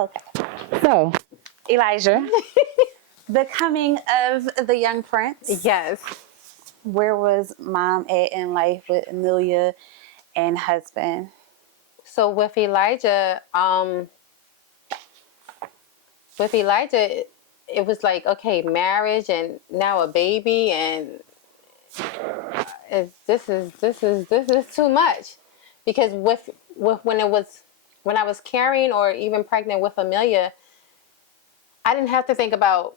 Okay. So, Elijah, the coming of the young prince. Yes. Where was mom at in life with Amelia and husband? So with Elijah, it was like, okay, marriage and now a baby, and this is too much, because with when I was carrying or even pregnant with Amelia, I didn't have to think about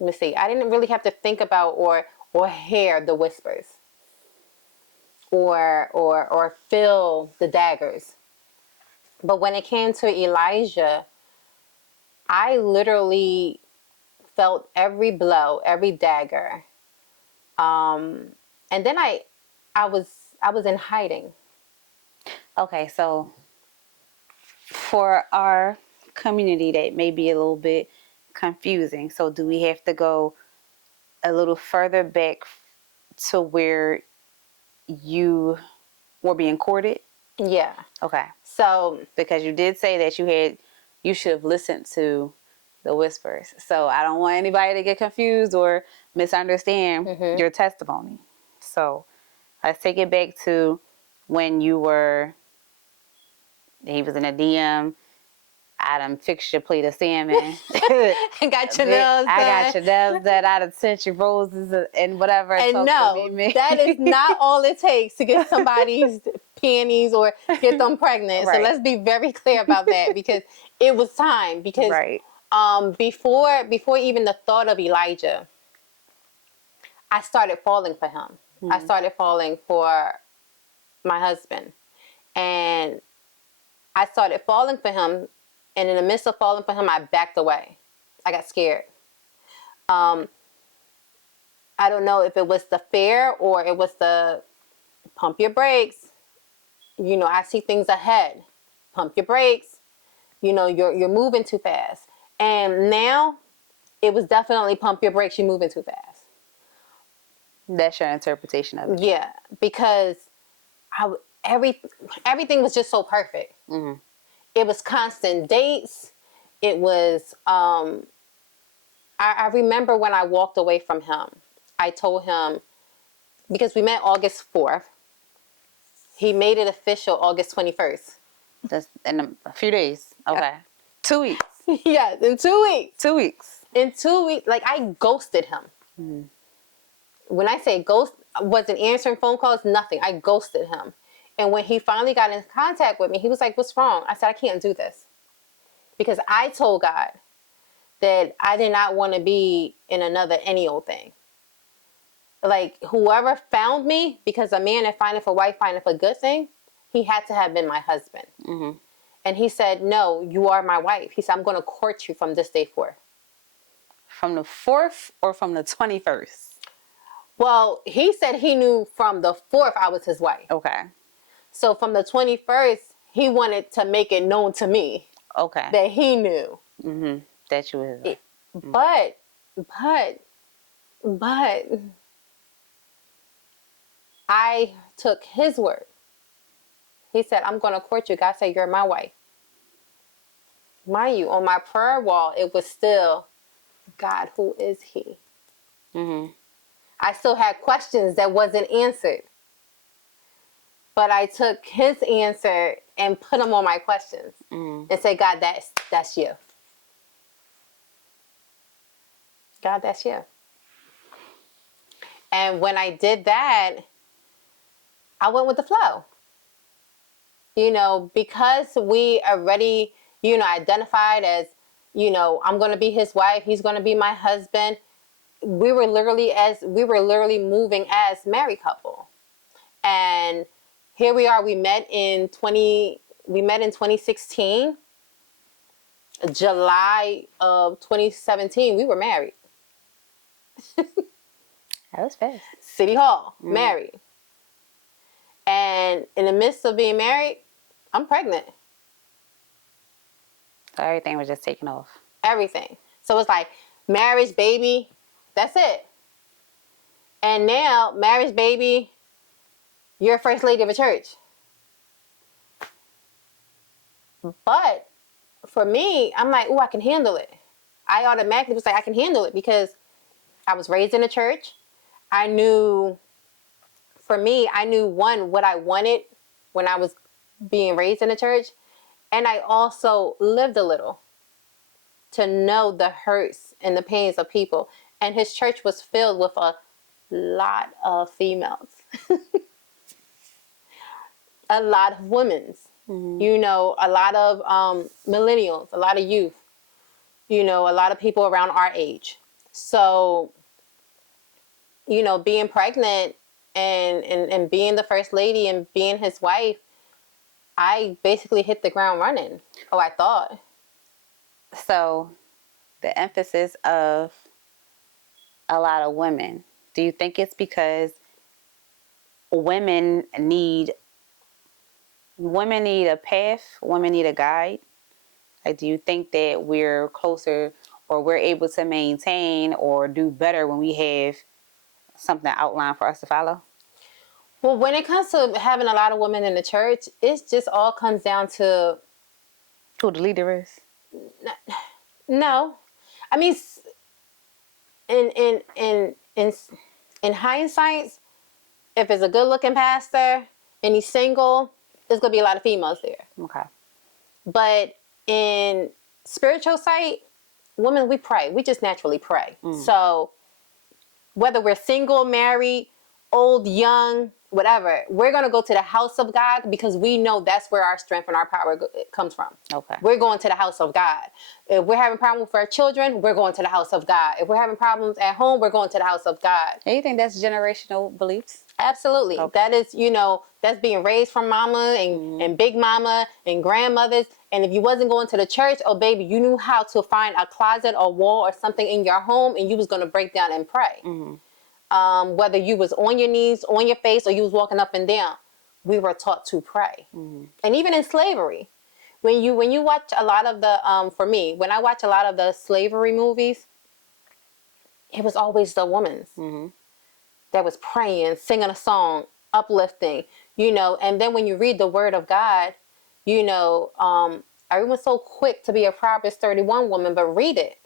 let me see, I didn't really have to think about or hear the whispers or feel the daggers. But when it came to Elijah, I literally felt every blow, every dagger. And then I was in hiding. Okay, so for our community, that may be a little bit confusing. So, do we have to go a little further back to where you were being courted? Yeah. Okay. So Because you did say that you should have listened to the whispers. So I don't want anybody to get confused or misunderstand your testimony. So let's take it back to when he was in a DM. I done fixed your plate of salmon. I got your nails done. I got your nails done. I done sent you roses and whatever. And no, that is not all it takes to get somebody's panties or get them pregnant. Right. So let's be very clear about that, because it was time. Because right. before even the thought of Elijah, I started falling for him. I started falling for my husband. And I started falling for him. And in the midst of falling for him, I backed away. I got scared. I don't know if it was the fear or it was the pump your brakes. You know, I see things ahead. Pump your brakes. You know, you're moving too fast. And now it was definitely pump your brakes. You're moving too fast. That's your interpretation of it. Yeah, because everything was just so perfect. Mm-hmm. It was constant dates. It was. I remember when I walked away from him. I told him, because we met August 4th. He made it official August 21st. That's in a few days. Okay. 2 weeks. Yes, in 2 weeks. 2 weeks. In 2 weeks, like, I ghosted him. Mm-hmm. When I say ghost, wasn't answering phone calls, nothing. I ghosted him. And when he finally got in contact with me, he was like, "What's wrong?" I said, "I can't do this." Because I told God that I did not want to be in another any old thing. Like, whoever found me, because a man that findeth a wife findeth a good thing, he had to have been my husband. Mm-hmm. And he said, "No, you are my wife." He said, "I'm going to court you from this day forth." From the 4th or from the 21st? Well, he said he knew from the 4th I was his wife. Okay. So from the 21st, he wanted to make it known to me. Okay. That he knew. Mm-hmm. That you was. But I took his word. He said, "I'm going to court you." God said, "You're my wife." Mind you, on my prayer wall, it was still, "God, who is he?" Mm-hmm. I still had questions that wasn't answered. But I took his answer and put them on my questions. And said, "God, that's you. God, that's you." And when I did that, I went with the flow. You know, because we already, identified as, I'm going to be his wife, he's going to be my husband. We were literally moving as married couple. And here we are. We met in 2016. July of 2017, we were married. That was fast. City Hall, married. And in the midst of being married, I'm pregnant. So everything was just taking off. Everything. So it's like marriage, baby, that's it. And now, marriage, baby, You're a first lady of a church. But for me, I'm like, oh, I can handle it. I automatically was like, I can handle it because I was raised in a church. I knew, for me, I knew what I wanted when I was being raised in a church. And I also lived a little to know the hurts and the pains of people. And his church was filled with a lot of females, a lot of women's, you know, a lot of millennials, a lot of youth, you know, a lot of people around our age. So, you know, being pregnant and being the first lady and being his wife, I basically hit the ground running. Oh, I thought. So, the emphasis of a lot of women, do you think it's because women need a path, women need a guide? Like, do you think that we're closer or we're able to maintain or do better when we have something outlined for us to follow? Well, when it comes to having a lot of women in the church, it just all comes down to Who the leader is? no. I mean, in hindsight, if it's a good-looking pastor and he's single, there's gonna be a lot of females there. Okay. But in spiritual sight, women, we pray. We just naturally pray. So whether we're single, married, old, young, whatever, we're going to go to the house of God because we know that's where our strength and our power comes from. Okay. We're going to the house of God. If we're having problems with our children, we're going to the house of God. If we're having problems at home, we're going to the house of God. Do you think that's generational beliefs? Absolutely. Okay. That is, you know, that's being raised from mama and big mama and grandmothers. And if you wasn't going to the church, oh baby, you knew how to find a closet or wall or something in your home and you was going to break down and pray. Whether you was on your knees, on your face, or you was walking up and down, we were taught to pray. And even in slavery, when you watch a lot of the, for me, when I watch a lot of the slavery movies, it was always the woman's that was praying, singing a song, uplifting, you know. And then when you read the Word of God, you know, everyone's so quick to be a Proverbs 31 woman, but read it.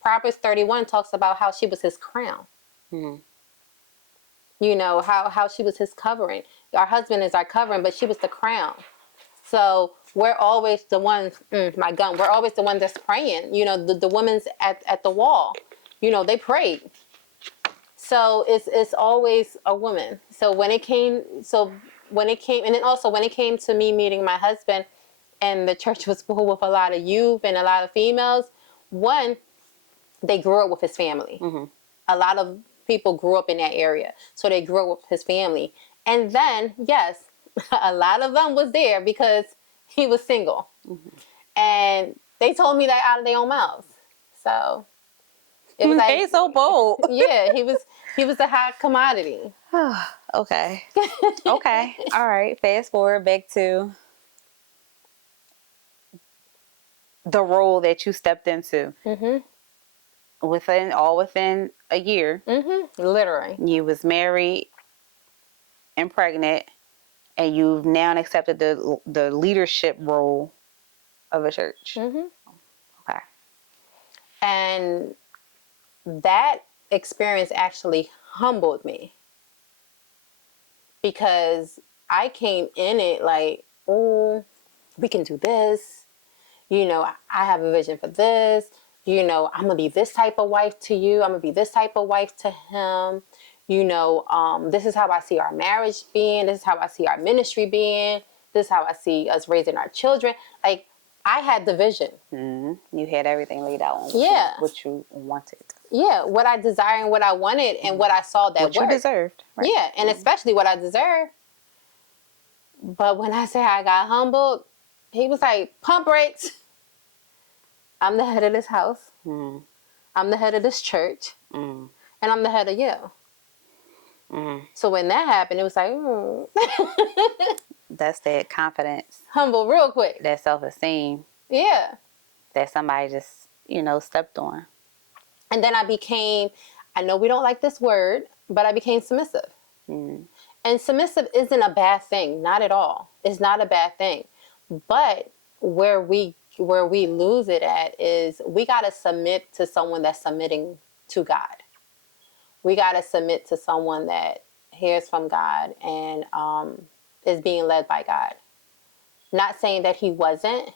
Proverbs 31 talks about how she was his crown. You know, how she was his covering. Our husband is our covering, but she was the crown. So we're always the ones, we're always the ones that's praying. You know, the women's at the wall, you know, they prayed. So it's always a woman. So when it came, and then also when it came to me meeting my husband, and the church was full with a lot of youth and a lot of females, one, they grew up with his family. A lot of people grew up in that area, so they grew up with his family. And then, yes, a lot of them was there because he was single. And they told me that out of their own mouths. So it was like, He's so bold. yeah, he was a hot commodity. Okay. Okay. All right. Fast forward back to the role that you stepped into. Within a year, Literally. you was married and pregnant, and you've now accepted the leadership role of a church. Okay. And that experience actually humbled me because I came in it like, oh, we can do this. You know, I have a vision for this. You know, I'm going to be this type of wife to you. I'm going to be this type of wife to him. You know, this is how I see our marriage being. This is how I see our ministry being. This is how I see us raising our children. Like, I had the vision. You had everything laid out on what you wanted. Yeah, what I desired and what I wanted and what I saw that what you deserved. Right? Yeah, and especially what I deserved. But when I say I got humbled, he was like, pump brakes. I'm the head of this house. I'm the head of this church. And I'm the head of you. So when that happened, it was like, That's that confidence. Humble real quick. That self-esteem. Yeah. That somebody just, stepped on. And then I know we don't like this word, but I became submissive. And submissive isn't a bad thing, not at all. It's not a bad thing. But where we lose it at is we got to submit to someone that's submitting to God. We got to submit to someone that hears from God and is being led by God. Not saying that he wasn't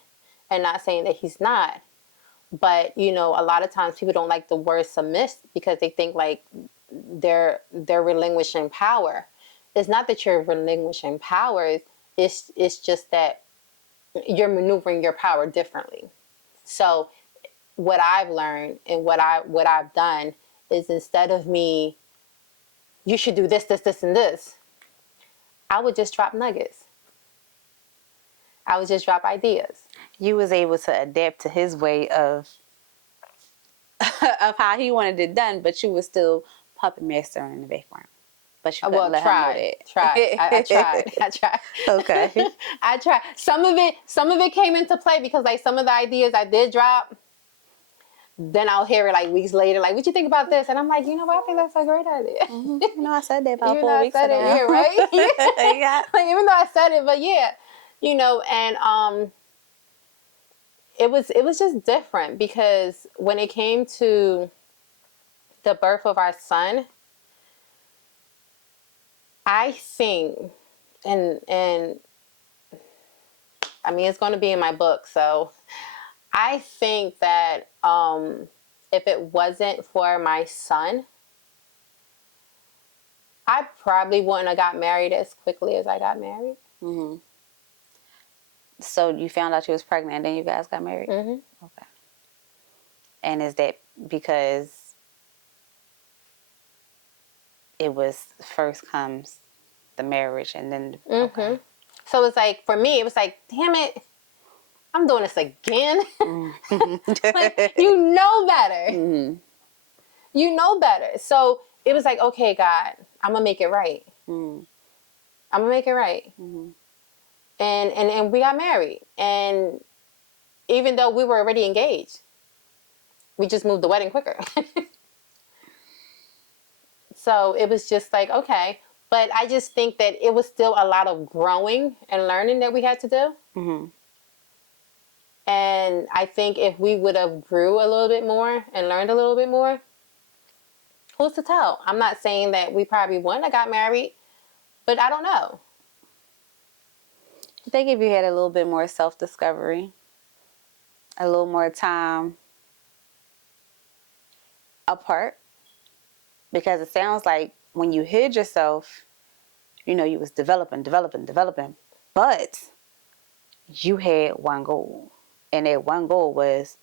and not saying that he's not. But, you know, a lot of times people don't like the word submit because they think like they're relinquishing power. It's not that you're relinquishing power. It's just that you're maneuvering your power differently. So what I've learned and what I've done is instead of me, you should do this, this, this, and this, I would just drop nuggets. I would just drop ideas. You was able to adapt to his way of of how he wanted it done, but you was still puppet mastering in the background. But you couldn't Well, let him know that. I tried. I tried. Okay. I tried. Some of it came into play because like some of the ideas I did drop, then I'll hear it like weeks later, like, what you think about this? And I'm like, you know what, I think that's a great idea. Mm-hmm. You know, I said that about Even 4 though I weeks said ago. it, yeah, right? Yeah. Like, even though I said it, but yeah, you know, and it was just different because when it came to the birth of our son, I think, and I mean, it's going to be in my book, so I think that if it wasn't for my son, I probably wouldn't have got married as quickly as I got married. Mm-hmm. So you found out you was pregnant and then you guys got married? Mm-hmm. Okay. And is that because it was first comes the marriage and then, Mm-hmm. okay. So it's like, for me, it was like, damn it, I'm doing this again. Like, you know better. Mm-hmm. You know better. So it was like, okay, God, I'm going to make it right. Mm-hmm. I'm going to make it right. Mm-hmm. And we got married. And even though we were already engaged, we just moved the wedding quicker. So it was just like, okay. But I just think that it was still a lot of growing and learning that we had to do. Mm-hmm. And I think if we would have grew a little bit more and learned a little bit more, who's to tell? I'm not saying that we probably wouldn't have got married, but I don't know. I think if you had a little bit more self-discovery, a little more time apart, because it sounds like when you hid yourself, you know, you was developing, but you had one goal, and that one goal was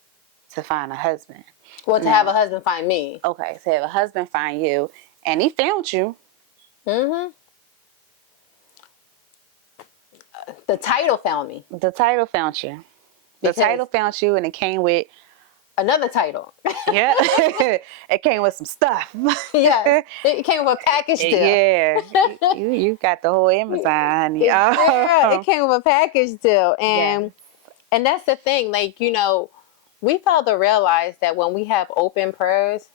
to find a husband. Well, to have a husband find me. Okay, to have a husband find you, and he found you. Mm-hmm. The title found me. The title found you. The title found you, and it came with another title. Yeah, it came with some stuff. Yeah, it came with a package deal. Yeah, you got the whole Amazon, honey. Girl, it came with a package deal, and that's the thing. Like, you know, we failed to realize that when we have open prayers,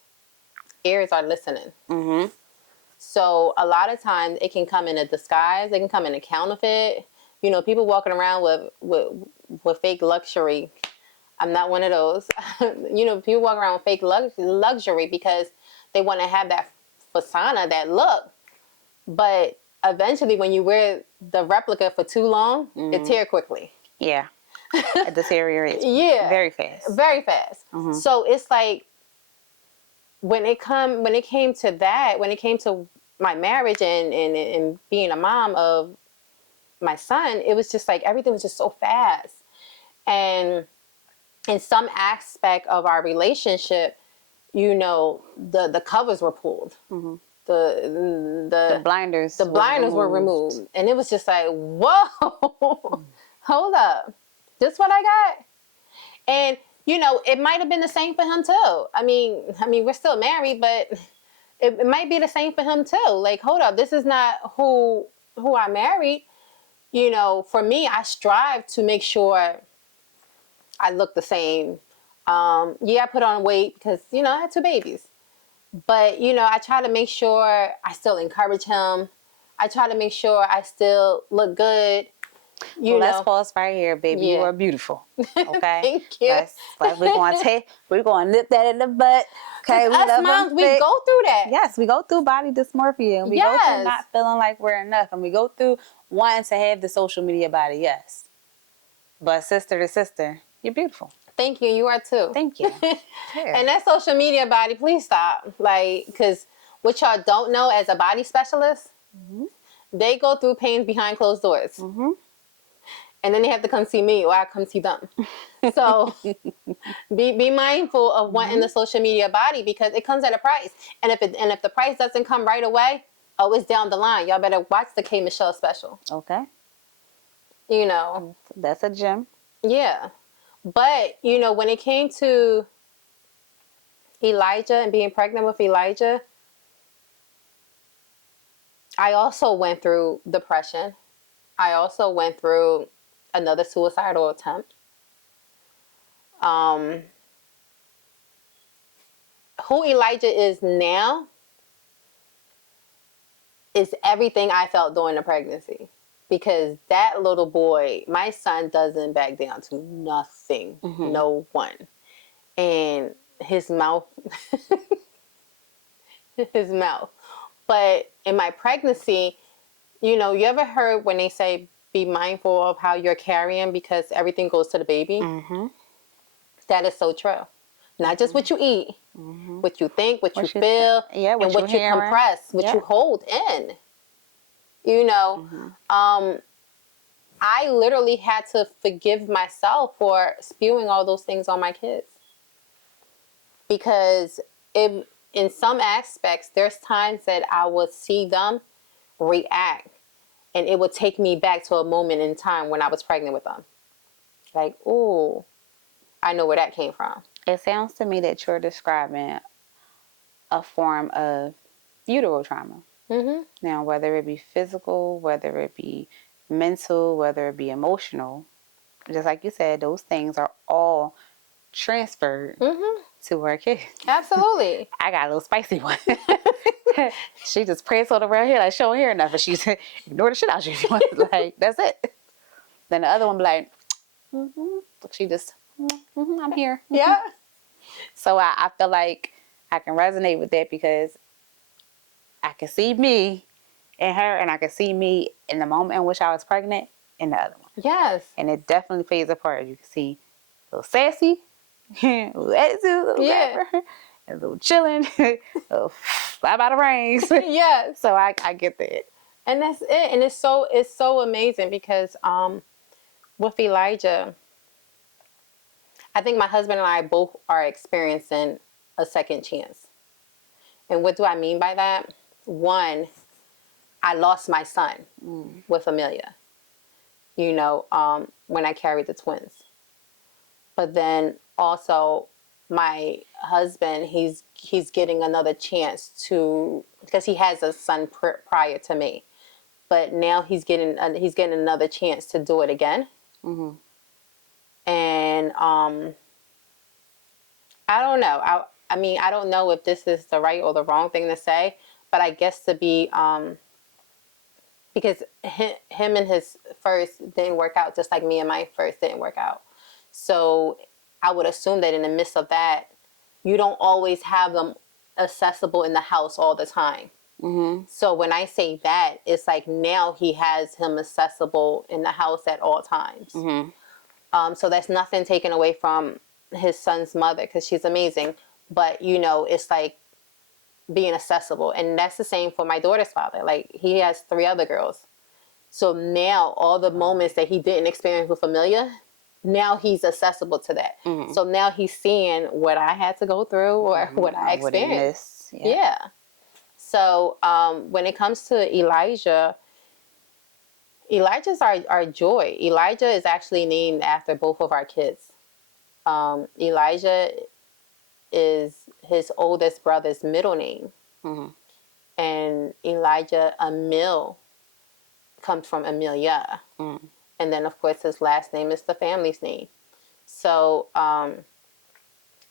ears are listening. Mm-hmm. So a lot of times it can come in a disguise. It can come in a counterfeit. You know, people walking around with fake luxury. I'm not one of those. You know, people walk around with fake luxury because they want to have that persona, that look. But eventually, when you wear the replica for too long, it tears quickly. Yeah, it deteriorates. Yeah, very fast. Very fast. Mm-hmm. So it's like when it came to that, when it came to my marriage and being a mom of my son, it was just like everything was just so fast. And in some aspect of our relationship, you know, the covers were pulled. Mm-hmm. The blinders were removed. And it was just like, whoa, hold up. This what I got? And, you know, it might have been the same for him too. I mean, we're still married, but it might be the same for him too. Like, hold up, this is not who I married. You know, for me, I strive to make sure I look the same. Yeah, I put on weight because, you know, I had 2 babies. But, you know, I try to make sure I still encourage him. I try to make sure I still look good. Well, let's pause right here, baby. You Yeah. are beautiful. Okay. Thank you. We're gonna nip that in the butt. Okay, Because we us love them moms, we thick. go through that. Yes, we go through body dysmorphia, and we go through Yes. not feeling like we're enough, and we go through wanting to have the social media body. Yes, but sister to sister, you're beautiful. Thank you. You are too. Thank you. Yeah. And that social media body, please stop. Like, because what y'all don't know as a body specialist, they go through pains behind closed doors. And then they have to come see me or I come see them. So be mindful of wanting the social media body because it comes at a price. And if the price doesn't come right away, oh, it's down the line. Y'all better watch the K Michelle special. Okay. You know. That's a gem. Yeah. But, you know, when it came to Elijah and being pregnant with Elijah, I also went through depression. I also went through another suicidal attempt. Who Elijah is now is everything I felt during the pregnancy. Because that little boy, my son doesn't back down to nothing, no one. And his mouth, his mouth. But in my pregnancy, you know, you ever heard when they say be mindful of how you're carrying because everything goes to the baby? That is so true. Not just what you eat, what you think, what you feel, and what you compress, what you hold in. You know, I literally had to forgive myself for spewing all those things on my kids. Because in some aspects, there's times that I would see them react and it would take me back to a moment in time when I was pregnant with them. Like, ooh, I know where that came from. It sounds to me that you're describing a form of uterine trauma. Now, whether it be physical, whether it be mental, whether it be emotional, just like you said, those things are all transferred to her kid. Absolutely. I got a little spicy one. She just pranced on around here like she don't hear enough, and she's ignore the shit out of you. Like that's it. Then the other one be like, she just, I'm here. Yeah. So I feel like I can resonate with that because I can see me in her, and I can see me in the moment in which I was pregnant in the other one. Yes. And it definitely plays a part. You can see a little sassy, a little attitude, a little rapper, a little chilling, a little fly by the reins. Yes. So I get that. And that's it. And it's so amazing because with Elijah, I think my husband and I both are experiencing a second chance. And what do I mean by that? One, I lost my son with Amelia, you know, when I carried the twins. But then also my husband, he's getting another chance to, because he has a son prior to me. But now he's getting another chance to do it again. And I don't know. I mean, I don't know if this is the right or the wrong thing to say, but I guess to be, because him and his first didn't work out just like me and my first didn't work out. So I would assume that in the midst of that, you don't always have them accessible in the house all the time. So when I say that, it's like now he has him accessible in the house at all times. So that's nothing taken away from his son's mother because she's amazing. But, you know, it's like being accessible. And that's the same for my daughter's father. Like, he has 3 other girls. So now all the moments that he didn't experience with Amelia, now he's accessible to that. So now he's seeing what I had to go through or what I experienced. Yeah. So when it comes to Elijah, Elijah's our joy. Elijah is actually named after both of our kids. Elijah is his oldest brother's middle name. And Elijah Emil comes from Amelia. And then, of course, his last name is the family's name. So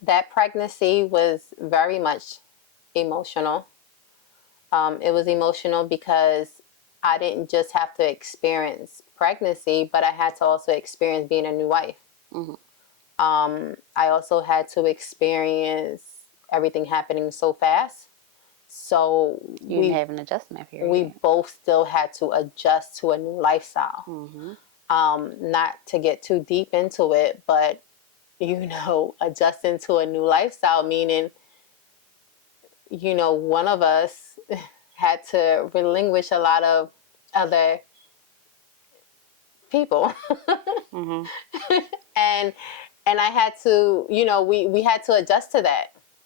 that pregnancy was very much emotional. It was emotional because I didn't just have to experience pregnancy, but I had to also experience being a new wife. Mm-hmm. I also had to experience everything happening so fast. So You didn't have an adjustment period. we both still had to adjust to a new lifestyle. Mm-hmm. Not to get too deep into it, but adjusting to a new lifestyle, meaning, one of us had to relinquish a lot of other people. Mm-hmm. and and I had to, we had to adjust to that.